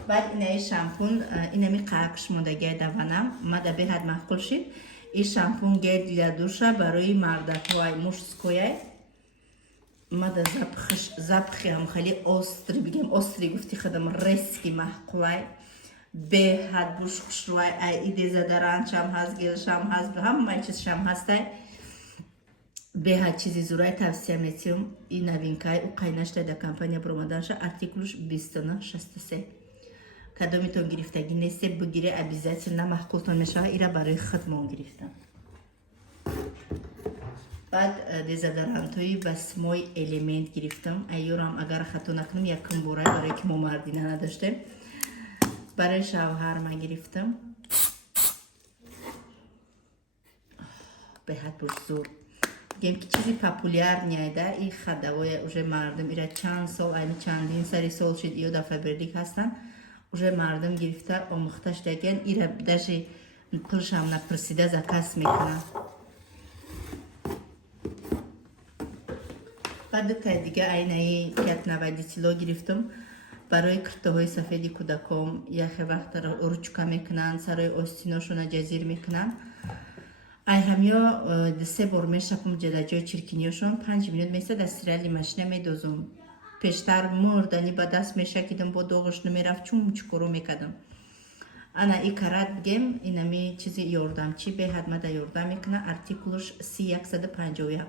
баъд инаи шампун инами қаак шумодагия даванам мада беҳад маъқул шид и шампун гел для душа барои мардакҳои мужскояй мада запахиам хеле остри бигем остри гуфти хадам резки маъқулай беҳад буш хушрӯай ай и дезодорантшам ҳаст гелшам ҳаст ҳамаи чизшам ҳастай беҳад чизи зурай тавсия метиҳам и новинкаи у қайнаштайда компания бромаданша артикулуш 2963 кадомитон гирифтагӣ несте бигире обязательно маъқултон мешавад ира барои хидмон гирифтам баъд дезодорантҳои басмои элемент гирифтам айёрам агар хато накунам якум бора барое ки мо мардина надоштем барои шавҳар ма гирифтам беҳад бузург гем ки чизи популярни айда и хадавоя уже мардум ира чанд сол айни чандин сари сол шид ё дар фабрилик ҳастанд уже мардум гирифта омӯхта шудаген ира даже пулшам напурсида заказ мекунанд баъдутай дига айнаи кятнавадитило гирифтам барои киртоҳои сафеди кӯдаком яхе вақт ручка мекунанд сарои остиношона ҷазир мекунанд ай ҳамё 3 бор мешапам ҷадаҷои чиркиниёшон 5 минут меса дар стирали машина медозум пештар мурдани ба даст мешакидам бо доғаш намерафт чун чукоро мекардам ана и карат бигем инами чизи ёрдамчӣ беҳад мада ёрдам мекуна артикулуш C151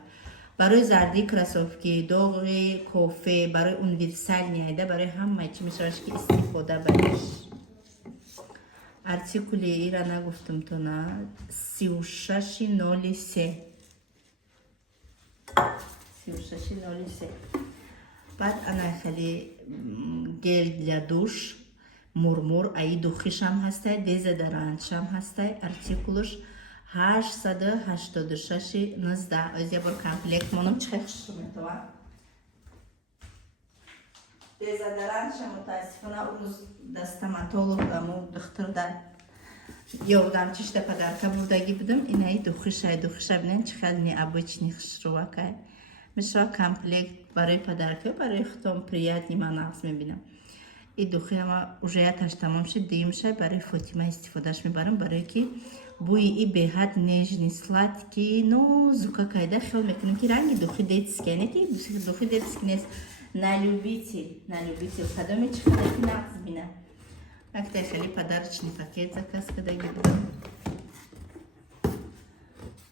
барои зарди кросовки доғи кофе барои универсални айда барои ҳамаи чӣ мешавад ки истифода бариш артикули ира нагуфтам то на 3603 баъд ана хеле гел для душ мурмур аи духишам ҳастай дезодорантшам ҳастай артикулуш 886 19 аз я бор комплект монам чихе хушрӯ метавад дезодорант мутаассифона урӯз да стоматолог аму духтурда ёрдамчишда падарка бурдагӣ будам. Инаи духиша бинен чӣ хел необычный хушрувакай мишва комплект барои падарка барои хутон приятни ма нағз мебинам. И духи ама уже яташ тамом шуд, дуюм шай барои Фотима истифодаш мебарам, барое ки бӯи и беҳад нежни сладкий нозука кайда хиёл мекунем ки ранги духи детский не ки духи детский нест. На любитель кадоме чӣ хеле нағз бина. Актай хеле подарочный пакет заказ кардагӣ будам.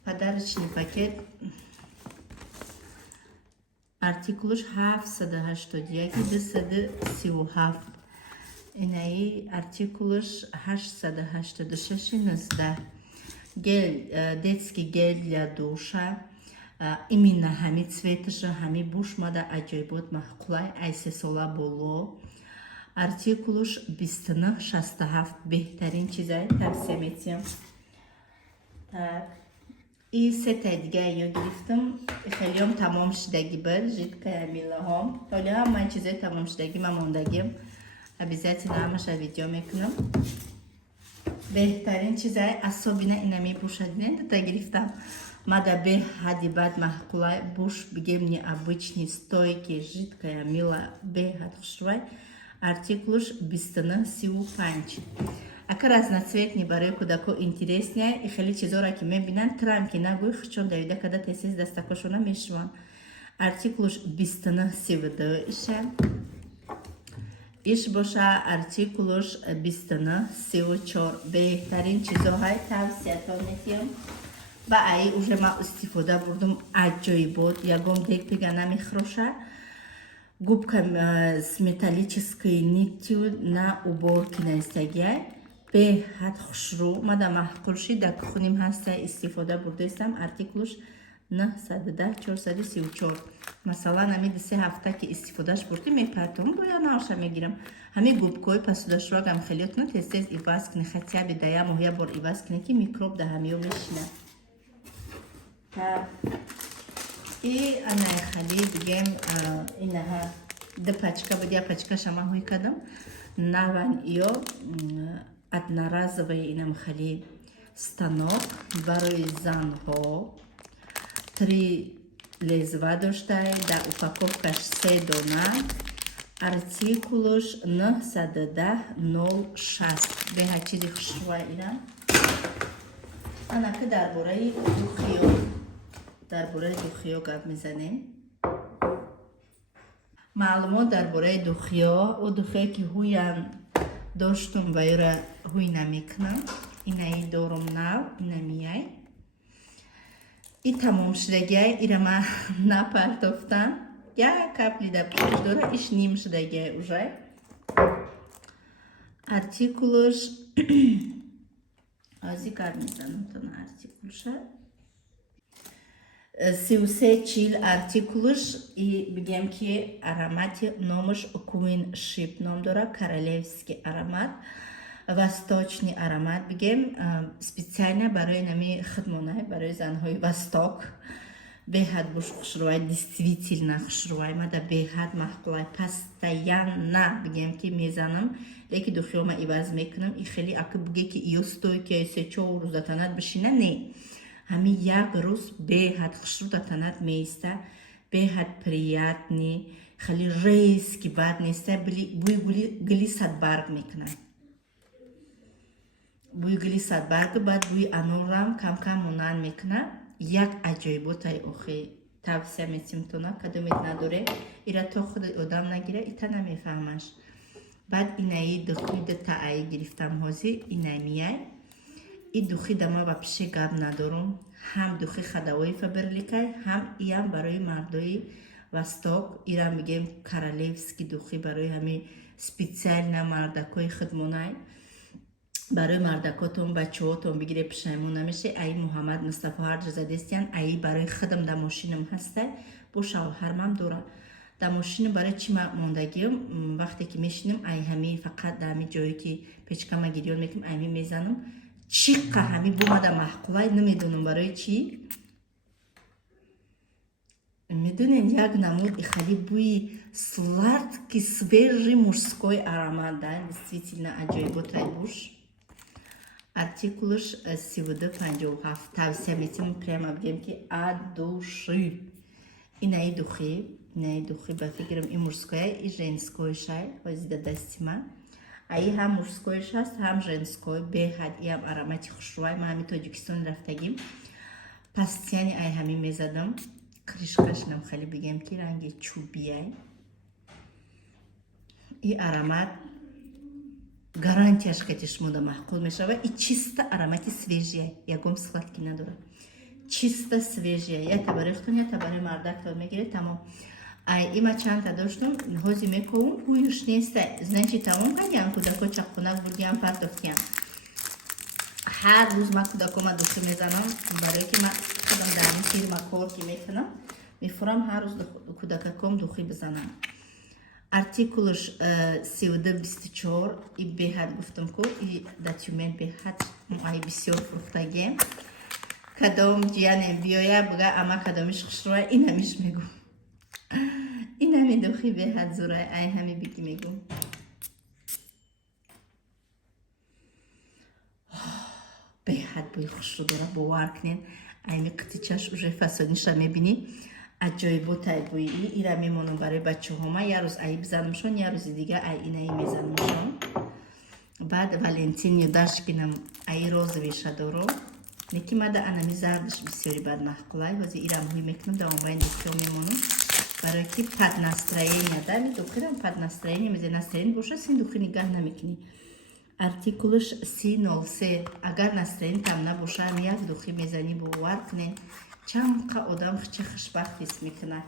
Подарочный пакет артикулуш 781 237. Инаи артикулуш 886 19. Гель, детский гель для душа. Именно ҳами цветаша ҳами бушмада аҷоибот маҳқулай ай 3 сола боло. Артикулуш 2967 беҳтарин чизай тавсия метиҳам. Так. И сетай дигаи ё гирифтам. Хелиём тамом шудагӣ бар жидкая милаҳом. ҳоли ҳамаи чизои тамом шудагӣ ма мондагим. Обязательно ҳамаша видео мекунам. Беҳтарин чизай асобина ина мепӯшадинен дата гирифтам. Мада беҳади бад маҳқулай буш бигем необычный стойкий жидкая мила беҳад хушрувай. Артикулуш 2935. Ака разноцветни барои кӯдако интересняй и хеле чизоро ки мебинанд трамки нагӯй хичон давида када тез дастакошона мешаванд. Артикулуш 2932 иша. Иш боша артикулуш 2934. Беҳтарин чизоҳай тавсиятон метиҳам. Ба аи уже ма истифода бурдум аҷоибот. Ягон дек пега намехроша. Губка с металлической нитью на уборке на истагиай. Беҳад хушрӯ. Мада маҳқулши дакхуним ҳаста истифода бурдаистам. Артикулуш 910 434. Масалан ами 2 ҳафта ки истифодаш бурдим мепартом боя наоша мегирам. Ҳами губкои посудашвагам хелиётно тез иваз кне, хотя би да я моҳ я бор иваз кне ки микроб да ҳамиё мешина. И ана хали бигем инаҳа ду пачка буд, я пачкаша ма ҳуй кардам. Наван ё одноразовый инам хали станок барои занҳо. 3 лезва доштае, дар упаковкаш 3 дона. Артикулуш 910 06. Беҳад чизи хушрувай ина. Анака дар бораи духиё гап мезанем. Маълумот дар бораи духиё, ӯ духие ки ҳуян доштум ва ёра ҳуй намекунам. Инаи дорум нав, инамияй. И тамом шудагиай, ира ма напартофтам. Я капли да пуш дора, иш ним шудагиай уже. Артикулуш ази гап мезанам то на артикулуша. 3340 артикулуш и бигем ки аромати номаш Queen Ship ном дора, королевский аромат, восточный аромат бигем, специально барои нами хидмонай, барои занҳои восток. Беҳад буш хушрувай, действительно хушрувай, мада беҳад маҳқулай, постоянно бигем ки мезанам, леки духиёма иваз мекунам. И хеле ака биге ки иё стойкия 3-4 рӯз датанад бишина, не. Ҳами як рӯз беҳад хушрӯ датанад меиста, беҳад приятный, хеле резкий бад неста, бӯи гули садбарг мекунад. Бӯи гули садбарг бад бӯи анорам кам монанд мекунад. Як аҷоиботай охи тавсия метиҳам тона, кадомет надоре, ира то худ одам нагира, ита намефаҳмаш. Баъд инаи духи датааи гирифтам ҳозир, инамияй. И духи дама ва пише гап надорум. Ҳам духи хадавои Фаберликай, ҳам иам барои мардои восток. Ирам мегем королевский духи барои ҳами специально мардакои хидмонай. Барои мардакотон бачаҳотон бигире пишаймон намешавед. Аи Муҳаммад Мустафо ҳарҷа задестиян, аи барои хидам да мошинам ҳастай, бо шавҳармам дора. Да мошина барои чӣ ма мондагиам, вақте ки мешинам, ай ҳами фақат да ҳами ҷое ки печкама гирён мекунам, айми мезанам. Чиқа ҳами бомада маҳқулай, намедонам барои чӣ. Медунен як намуд и хали буи сладкий, свежий мужской аромат, да, действительно аҷоиботай буш. Артикулш 3257. Тавсия метим прямо бигем ки от души. Инаи духи ба фикрам и мужское, и женское шай, возида дастима. А и ҳам мужское шаст, ҳам женское, беҳад и ҳам аромати хушрӯй. Ма ҳами Тоҷикистон рафтагим. Пастияни ай ҳами мезадам. Кришкашнам хали бигем ки ранги чӯбияй. И аромат гарантияш кати шумода маҳқул мешава. И чиста аромати свежияй. Ягом схватки надора. Чиста свежияй. Я табари хтон, я табари мардактон мегире, тамом. Ай има чанта доштум, ҳози мекунам, ҳуюш неста. Значи тамом кардиам, кудако чаққунак бурдиам, партофтиам. Ҳар рӯз ман кудакома духӣ мезанам, барое ки ман худам дар ин фирма кор ки мекунам, мефурам ҳар рӯз кудакаком духӣ бизанам. Артикулш 3224 и беҳад гуфтам ку, и датюмен беҳад ай бисёр фурӯхтагием. Кадом ҷиянем биёя, буга ама кадомиш хушрӯя, инамиш мегӯ. Инами духӣ беҳад зӯрай, ай ҳами биги мегӯ. беҳад бӯи хушрӯ дора, бовар кунед. Айни қитичаш уже фасониша мебинӣ. Аҷоиботай бӯи ира мемонам барои бачаҳома. Я рӯз ай бизанамшон, я рӯзи дига ай инаи мезанамшон. Баъд Валентин юдашкинам ай розовиша доро. Неки мада анами зардиш бисёри бад маҳқулай. Ҳозир ирам ҳуй мекунам, давомбаин духиё мемонам. Барои ки пад настроения, да, ми духирам пад настроения, мезе настроения боша, син духи нигаҳ намекунӣ. Артикулш 303. Агар настроения там набоша, ҳам як духи мезанӣ, бовар кунед. Чамқа одам ча хушбахт ҳис мекунад.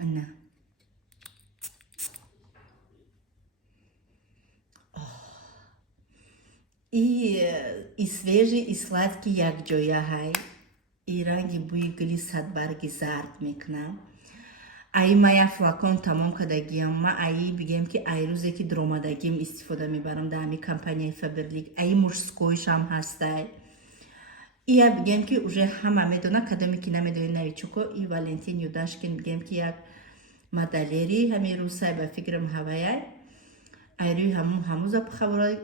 Ана. И свежий, и сладкий якҷоя ҳай. И ранги бӯи гули садбарги зард мекунам. Ай ма як флакон тамом кардагиам. Ма аи бигем ки ай рӯзе ки дуромадагим истифода мебарам дар ҳами компанияи Faberlic. Аи мужскойшам ҳастай. И я бигем ки уже ҳама медона, кадоме ки намедони навичуко, и Валентин Юдашкин бигем ки як модалери ҳами рӯсай ба фикрам ҳаваяй. Айрӯи ҳамуза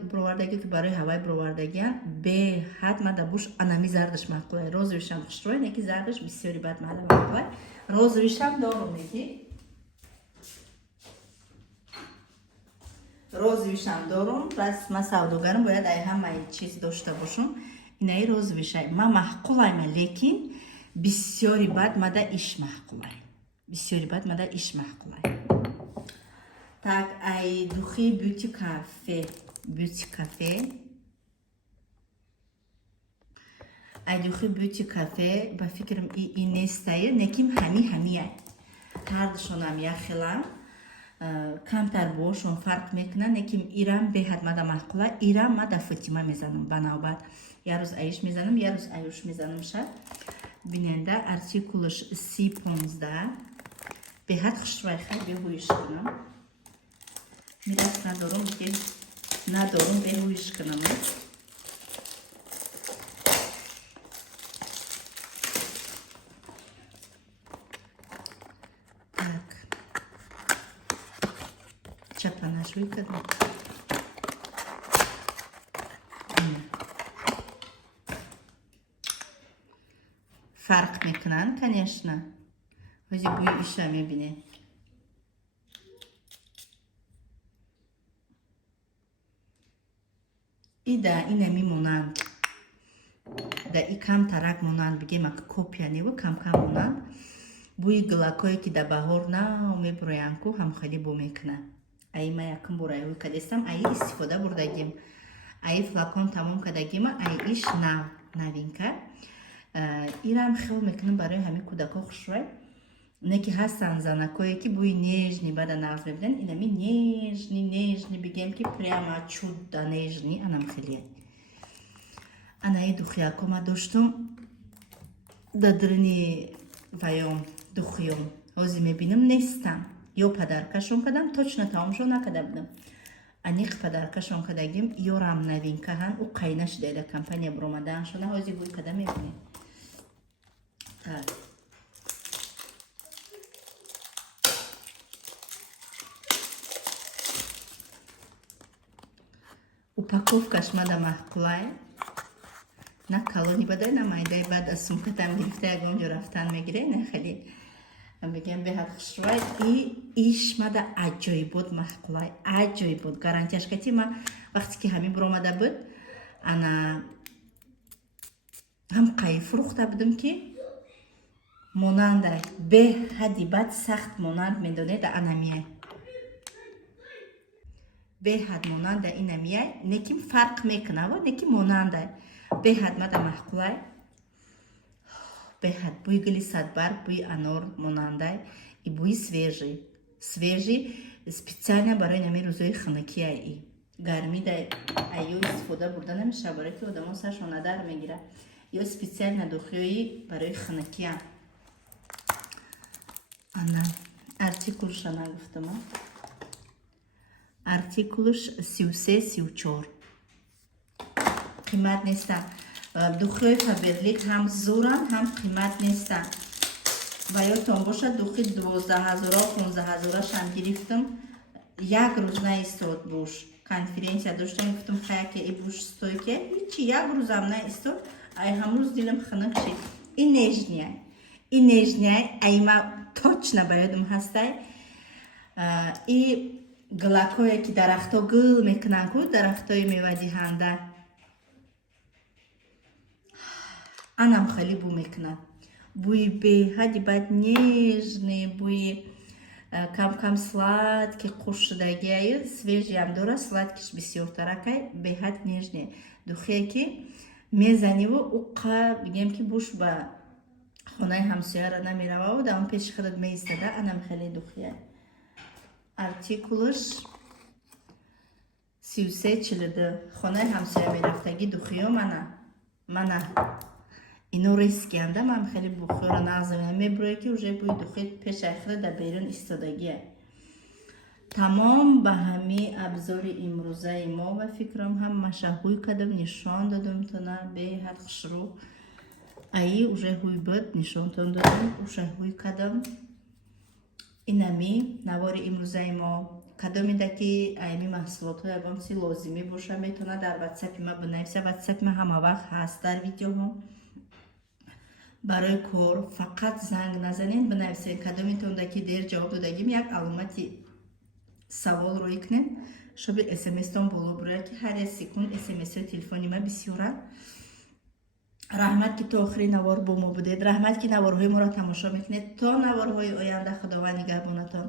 бировардаги ки барои ҳавай бировардагиам беҳад мада буш анами зардаш маҳқулай. Розовишам хушрӯй, неки зардаш бисёри бад мада маҳқулай. Розовишам дорум неки. Розовишам дорум, бас ма савдогарам, бояд ай ҳамаи чиз дошта бошам. Инаи розовишай ма маҳқулайма, лекин бисёри бад мада иш маҳқулай. Бисёри бад мада иш маҳқулай. Так, ай духи бюти кафе. Ай духи бюти кафе ба фикрам и нестае, неким ҳамияй. Ҳардушонам як хелам. Камтар бошон фарқ мекунад, неким ирам беҳад мада маҳқулай. Ирам мада Фатима мезанам ба навбат. Я рӯз аиш мезанам, я рӯз аюш мезанам шад. Биненда артикулш 315. Беҳад хушрӯй, хай беҳуиш кунам. Мирас надорум, ки надорум беҳуиш кунам. Так. Чапанаш выкладу. Фарқ мекунанд, конечно. Ҳозир бӯи иша мебинед. И да инами монанд. Да и кам тарак монанд, бигем ак копия неву кам монанд. Бӯи глакое ки да баҳор на меброянд ку ҳам хеле бо мекунад. Ай ма якум бора ҳуй кардестам, ай истифода бурдагим. Ай флакон тамом кардагим, ай иш навинка. Ирам хел мекунам барои ҳами кудако хушрӯй. Неки ҳастанд занакое ки бӯи нежни бада нағз мебинанд, инами нежни бигем ки прямо чудда нежни, анам хеле. Анаи духиякома доштум дадрини ваём духиём. Ҳозир мебинам нестам. Ё падаркашон кардам, точно тамомшон накарда будам. Аниқ падаркашон кардагим, ёрам навинкаҳан, ӯ қайна шудааида компания биромадааншона, ҳозир бӯи када мебинем. Так. упаковкаш мада маҳқулай на калони бадай на майдай баъд аз сумкатам гирифта ягон ҷо рафтан мегирай не хеле бигем беҳад хушрӯй иш мада аҷоибот маҳқулай аҷоибот гарантияш кати ма вақте ки ҳамин буромада буд ана ҳам қайи фурӯхта будам ки монандай беҳади баъд сахт монанд медонед анамияй беҳад монанда инамияй неки фарқ мекунава неки монандай беҳад мада маҳқулай беҳад бӯи гули садбарг бӯи анор монандай и бӯи свежи специально барои нами рӯзои хунукия и гармида ё истифода бурда намешава барои ки одамо саршон надар мегира ё специально духиёи барои хунукия ана артикулша нагуфтама артикулш 33-34 қимат неста духиёи фаберлик ҳам зӯран ҳам қимат неста ва ёдтон бошад духи 12,000-15,000-шам гирифтам як рӯз наистод буш конференсия доштам гуфтам хаяке и буш стойке ҳичи як рӯзам наистод ай ҳамрӯз дилам хунук шид и нежняй айма точно ба ёдам ҳастай и глакое ки дарахто гул мекунанд ку дарахтои мевадиҳанда анам хеле бӯ мекунад бӯи беҳади бад нежный бӯи кам сладки қуршудагиаю свежиам дора сладкиш бисёртаракай беҳад нежный духие ки мезаниву уққа бигем ки буш ба хонаи ҳамсояра намерававу даам пеши худат меистада анам хеле духие артикулш 33-42 хонаи ҳамсоя мерафтаги духиё мана ино рискианда ман хеле бухӯра нағзамена мебурое ки уже бӯи духи пешай худа дар берун истодагие тамом ба ҳами абзори имрӯзаи мо ва фикрам ҳам машаҳуй кардам нишон додам тона беҳад хушрӯ аи уже ҳуй буд нишонтон додам уже ҳуй кардам инами навори имрӯзаи мо кадомида ки айми маҳсулотҳо ягон чизи лозимӣ боша метавона дар ватсапи ма бинависа ватсапи ма ҳама вақт ҳаст дар видеоҳо барои кор фақат занг назанед бинависед кадомитонда ки дер ҷавоб додагим як аломати савол рӯй кунед шоби смстон боло бурая ки ҳар як секунд смсои телефони ма бисёранд раҳмат ки то охири навор бо мо будед раҳмат ки наворҳои моро тамошо мекунед то наворҳои оянда худованд нигаҳбонатон